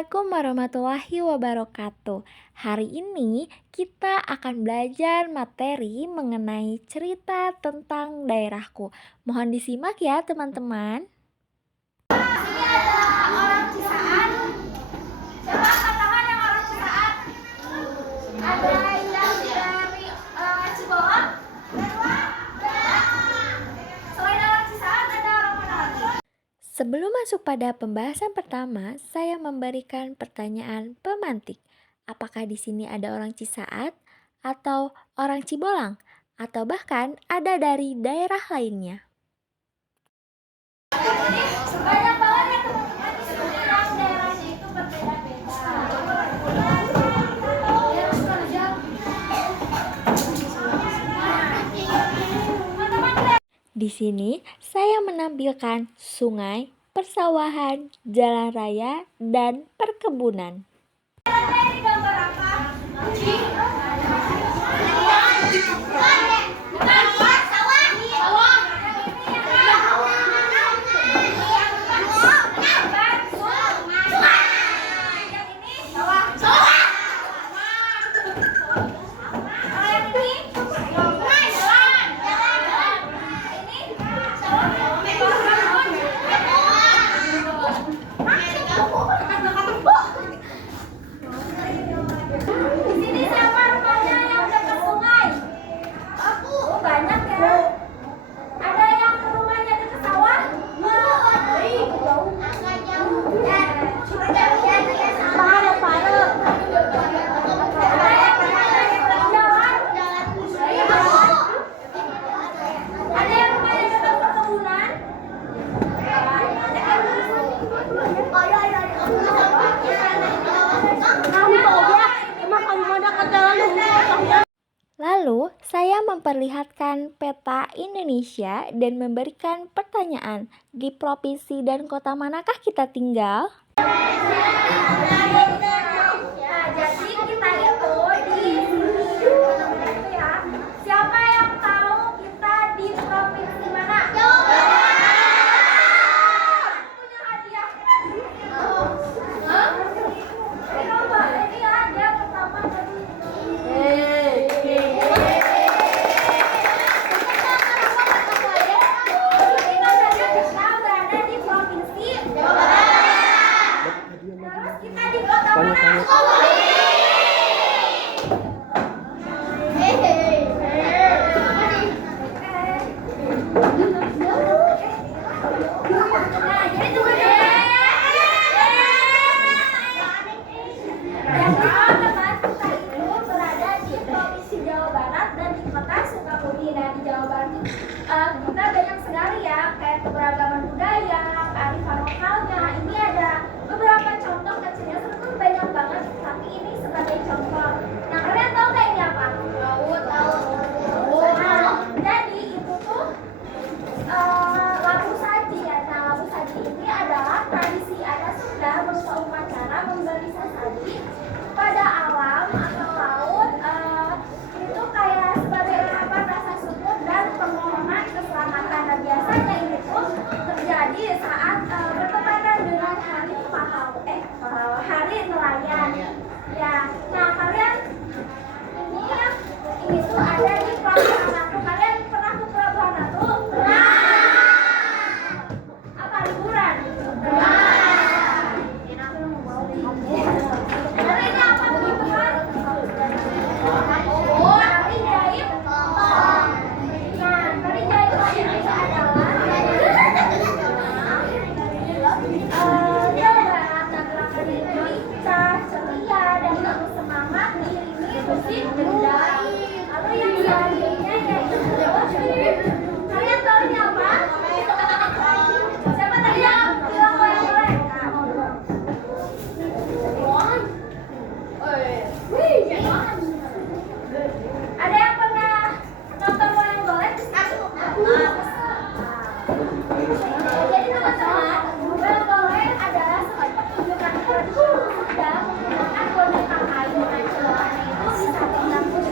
Assalamualaikum warahmatullahi wabarakatuh. Hari ini kita akan belajar materi mengenai cerita tentang daerahku. Mohon disimak ya teman-teman. Ini ada orang Cisaat. Coba angkat tangan yang orang Cisaat. Ada yang dari Cibolang. Selain orang Cisaat ada orang mana lagi? Sebelum masuk pada pembahasan pertama, saya memberikan pertanyaan pemantik. Apakah di sini ada orang Cisaat atau orang Cibolang atau bahkan ada dari daerah lainnya? Banyak banget ya teman-teman di sini yang daerahnya itu berbeda-beda. Di sini saya menampilkan sungai, persawahan, jalan raya, dan perkebunan. Ini gambar apa? Di sini siapa rumahnya yang dekat sungai? Aku. Banyak ya. Ada yang rumahnya dekat sawah? Jauh. Agak jauh. Paruh. Ada yang rumahnya dekat jalan? Ada yang rumahnya dekat perkebunan? Lalu, saya memperlihatkan peta Indonesia dan memberikan pertanyaan, di provinsi dan kota manakah kita tinggal? Nah, jadi kita itu di ya. Siapa yang tahu kita di provinsi mana? Jawa Barat. Punya hadiah. Ini lomba ini ada pertama tadi. Kita berada di provinsi Jawa Barat. Terus kita di kota mana? Nah, jadi teman-teman, teman-teman kita itu berada di provinsi Jawa Barat dan di kota Sukabumi. Nah, di Jawa Barat kita banyak sekali ya, kayak keberagaman budaya, kearifan lokalnya. Ini ada beberapa contoh kecilnya, sebetulnya banyak banget, tapi ini sebagai contoh. Nah, kalian tahu nggak ini apa? Tahu. Nah, jadi itu tuh labu saji ya. Nah, labu saji ini adalah tradisi adat Sunda berupa upacara memberi sesaji pada alam atau laut. Itu kayak sebagai ungkapan rasa syukur dan permohonan keselamatan. Dan biasanya ini tuh terjadi saat bertepatan dengan hari nelayan. Ya, nah kalian ini tuh ada di Pelabuhan Ratu. Kalian pernah ke Pelabuhan Ratu? Apa liburan? Hari ini apa teman-teman? Tari jaip. Nah, tari jaip ini adalah Jawa Barat. Nah, gerakan ini lincah, ceria, dan penuh semangat diiringi musik gendang. Lalu yang selanjutnya yaitu kalian tahu ini apa? Siapa tadi yang bilang boleh? Ada yang pernah nonton wayang golek? Jadi teman-teman, wayang golek adalah sebuah pertunjukan tradisional Sunda menggunakan boneka kayu. Nah, celokannya itu bisa digabung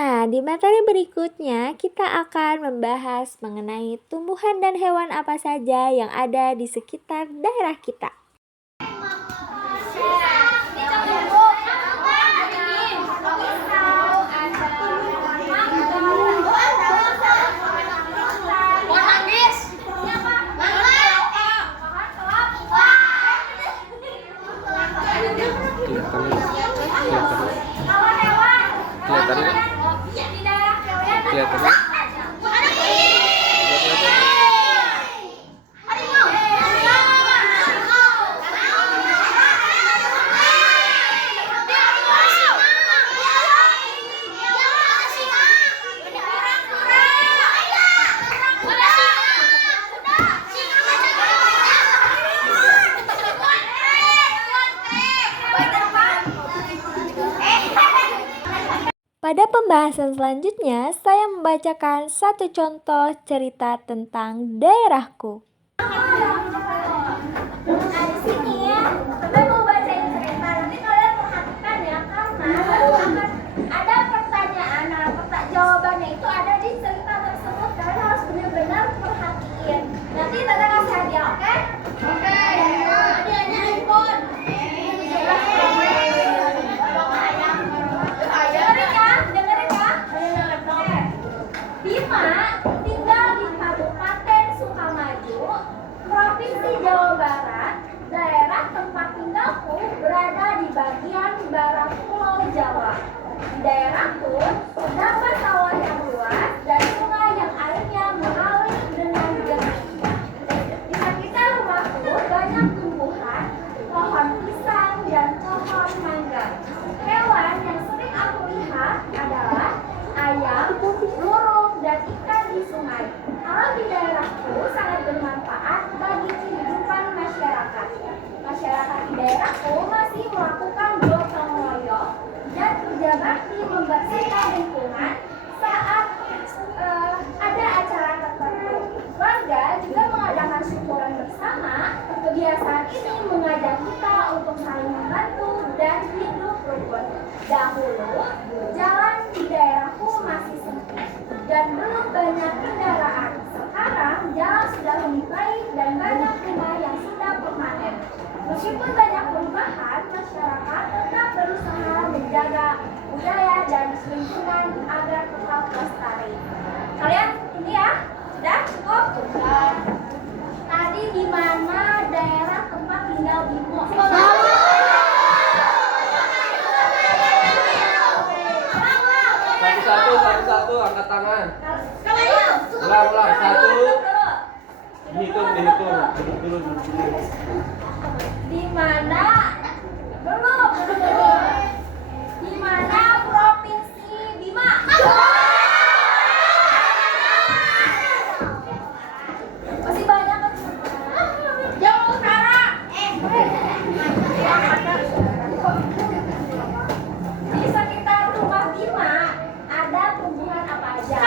Nah, di materi berikutnya kita akan membahas mengenai tumbuhan dan hewan apa saja yang ada di sekitar daerah kita. Kelihatannya Pada pembahasan selanjutnya, saya membacakan satu contoh cerita tentang daerahku. Nah, di sini saya mau bacain cerita. Nanti kalian perhatikan ya, karena akan ada pertanyaan. Nah, jawabannya itu ada di cerita tersebut. Kalian harus benar-benar perhatiin. Nanti Tata kasih hadiah, oke? Oke. Hadiahnya iPhone. Dengerin ya. Bima tinggal di Kabupaten Sukamaju, Provinsi Jawa Barat. Daerah tempat tinggalku berada di bagian barat Pulau Jawa. Di daerahku terdapat sawah yang luas dan sungai yang airnya mengalir dengan jernih. Di sekitar rumahku banyak tumbuhan, pohon pisang dan pohon mangga. Hewan yang sering aku lihat adalah ayam, burung, dan ikan di sungai. Alam di daerahku sangat bermanfaat bagi kehidupan masyarakat. Masyarakat di daerahku masih melakukan gotong royong dan kerja bakti membersihkan lingkungan saat ada acara tertentu. Warga juga mengadakan syukuran bersama. Kebiasaan ini mengajak kita untuk saling membantu dan hidup rukun. Dahulu, jalan di daerahku masih sempit dan belum banyak kendaraan. Sekarang jalan sudah lebih baik dan banyak rumah yang sudah permanen. Meskipun banyak perubahan, masyarakat tetap berusaha menjaga budaya dan lingkungan agar tetap lestari. Kalian ini ya, sudah cukup? Tadi di mana daerah tempat tinggal Bimo? satu angkat tangan. Ulang satu. Dihitung duduk dulu. Di mana? Belum. Di mana provinsi Bima? Masih banyak kan? Jawa Utara. Di sekitar rumah Bima ada tumbuhan apa aja?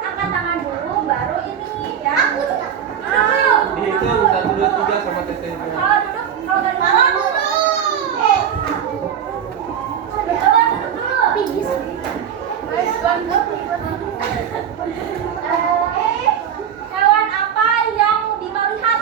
Angkat tangan dulu, baru ini ya. Dihitung 1, 2, 3 sama teteh. Kalau duduk, kalau dari mana dulu? Hewan apa yang Bima lihat?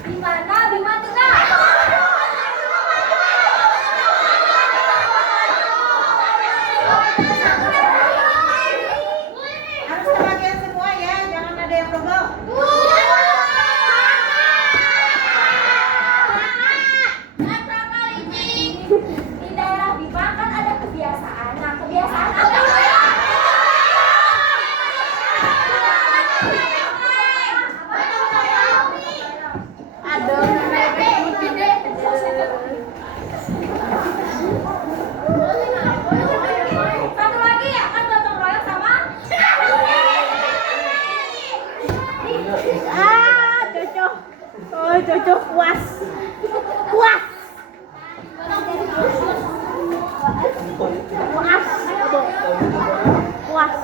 Di mana Bima tinggal? Harus kebagian semua ya, jangan ada yang roboh. Di daerah Bima kan ada kebiasaan. Nah, kebiasaan apa? Aduh, namanya sebutin deh. Cucu puas. Puas. Puas. Puas.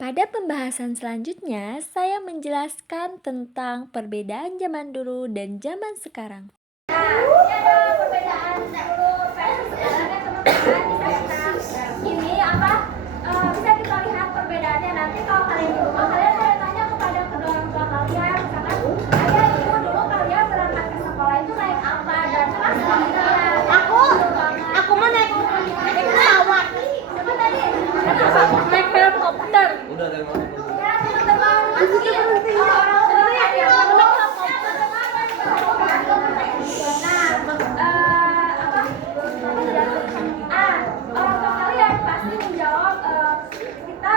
Pada pembahasan selanjutnya, saya menjelaskan tentang perbedaan zaman dulu dan zaman sekarang. Nah, ini ada perbedaan dulu versus sekarang ya teman-teman. Ini apa? Bisa kita lihat perbedaannya nanti kalau kalian di rumah kalian boleh tanya kepada kedua orang tua kalian, misalkan ayah ibu dulu kalian berangkat ke sekolah itu naik apa dan pas kalian. Aku mau naik pesawat. Coba tadi. Naik helikopter. Udah dari mana? Ya teman-teman pasti orang tua kalian orang tua kalian pasti menjawab kita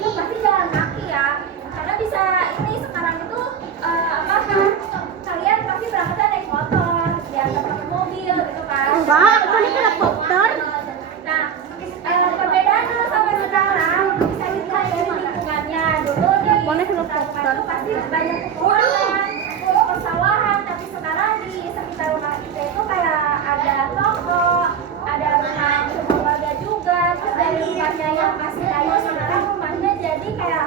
itu pasti jalan kaki ya, karena bisa ini sekarang itu kalian pasti berangkatnya naik motor, diantar pakai mobil gitu kan. Enggak, aku naik helikopter. Nah, perbedaan dulu sama sekarang bisa dilihat dari lingkungannya. Dulu di sekitar rumah itu pasti banyak pepohonan, persawahan, tapi sekarang di sekitar rumah kita itu kayak ada toko, ada rumah keluarga juga. Terus dari rumahnya yang masih kayu sekarang rumahnya jadi kayak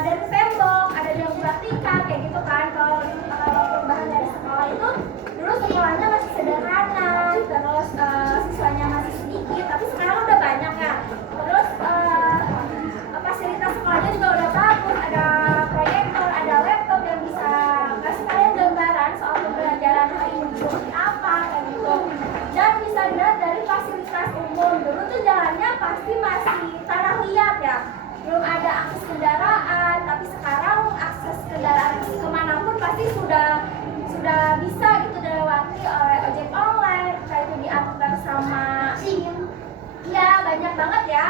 dari tembok, ada yang buat tingkat kayak gitu kan. Kalau perubahan dari sekolah itu dulu sekolahnya masih sederhana, terus siswanya masih sedikit, tapi sekarang udah banyak ya. Terus fasilitas sekolahnya juga udah bagus, ada proyektor, ada laptop yang bisa kasih kalian gambaran soal pembelajaran hari ini seperti apa kayak gitu. Dan bisa dilihat dari fasilitas umum, dulu tuh jalannya pasti masih tanah liat ya, belum ada akses kendaraan, tapi sekarang akses kendaraan kemanapun pasti sudah bisa gitu dilewati oleh ojek online, kayak itu diantar sama ya banyak banget ya.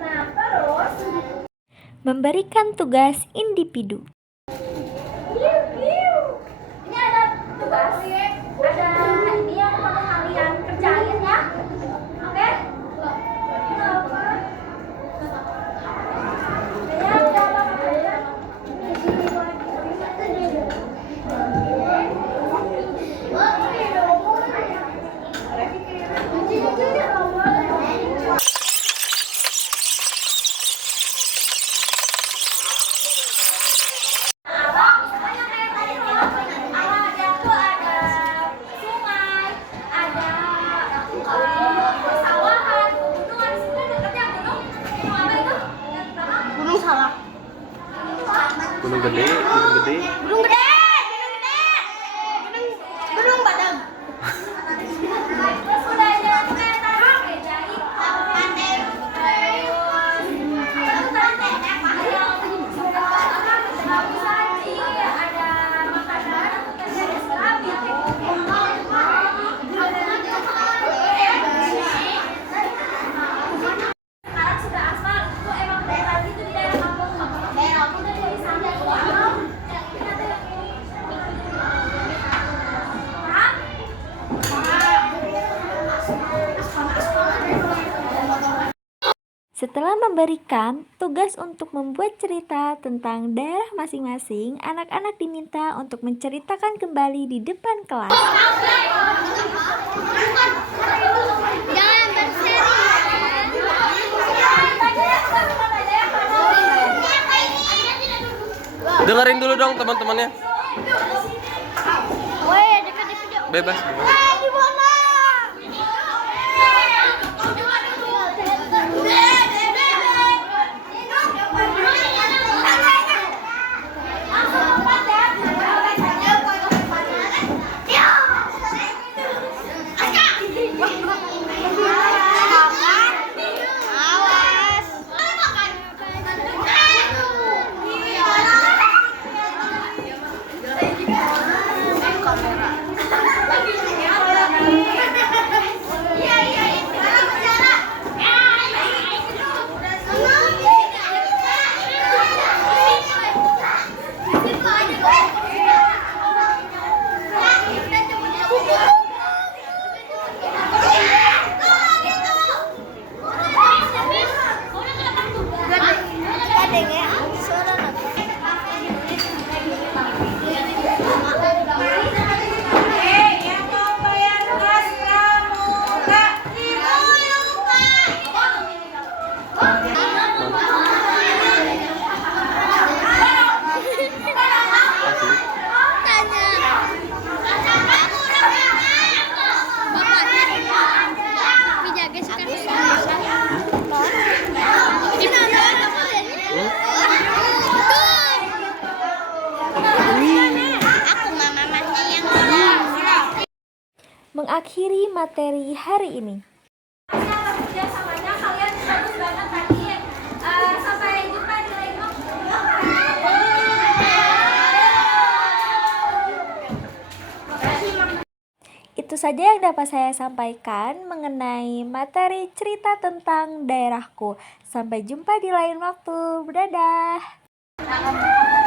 Nah terus Memberikan tugas individu. ini ada tugas, ada ini yang perlu kalian kerjain ya, oke? Gunung Salak. Gunung Gede, Gunung Gede. Gunung Gede. Gunung Badak. Terus udah ada kereta jadi ada makanan sekarang sudah asal itu emang dari tadi itu di daerah kampung daerah aku udah dari sana paham? Setelah memberikan tugas untuk membuat cerita tentang daerah masing-masing, anak-anak diminta untuk menceritakan kembali di depan kelas. Jangan berseri. Dengerin dulu dong teman-temannya. Woi, dekat-dekat. Bebas. Di mana? mengakhiri materi hari ini. Atas kerjasamanya kalian bagus banget tadi. Sampai jumpa di lain waktu. Itu saja yang dapat saya sampaikan mengenai materi cerita tentang daerahku. Sampai jumpa di lain waktu. Dadah.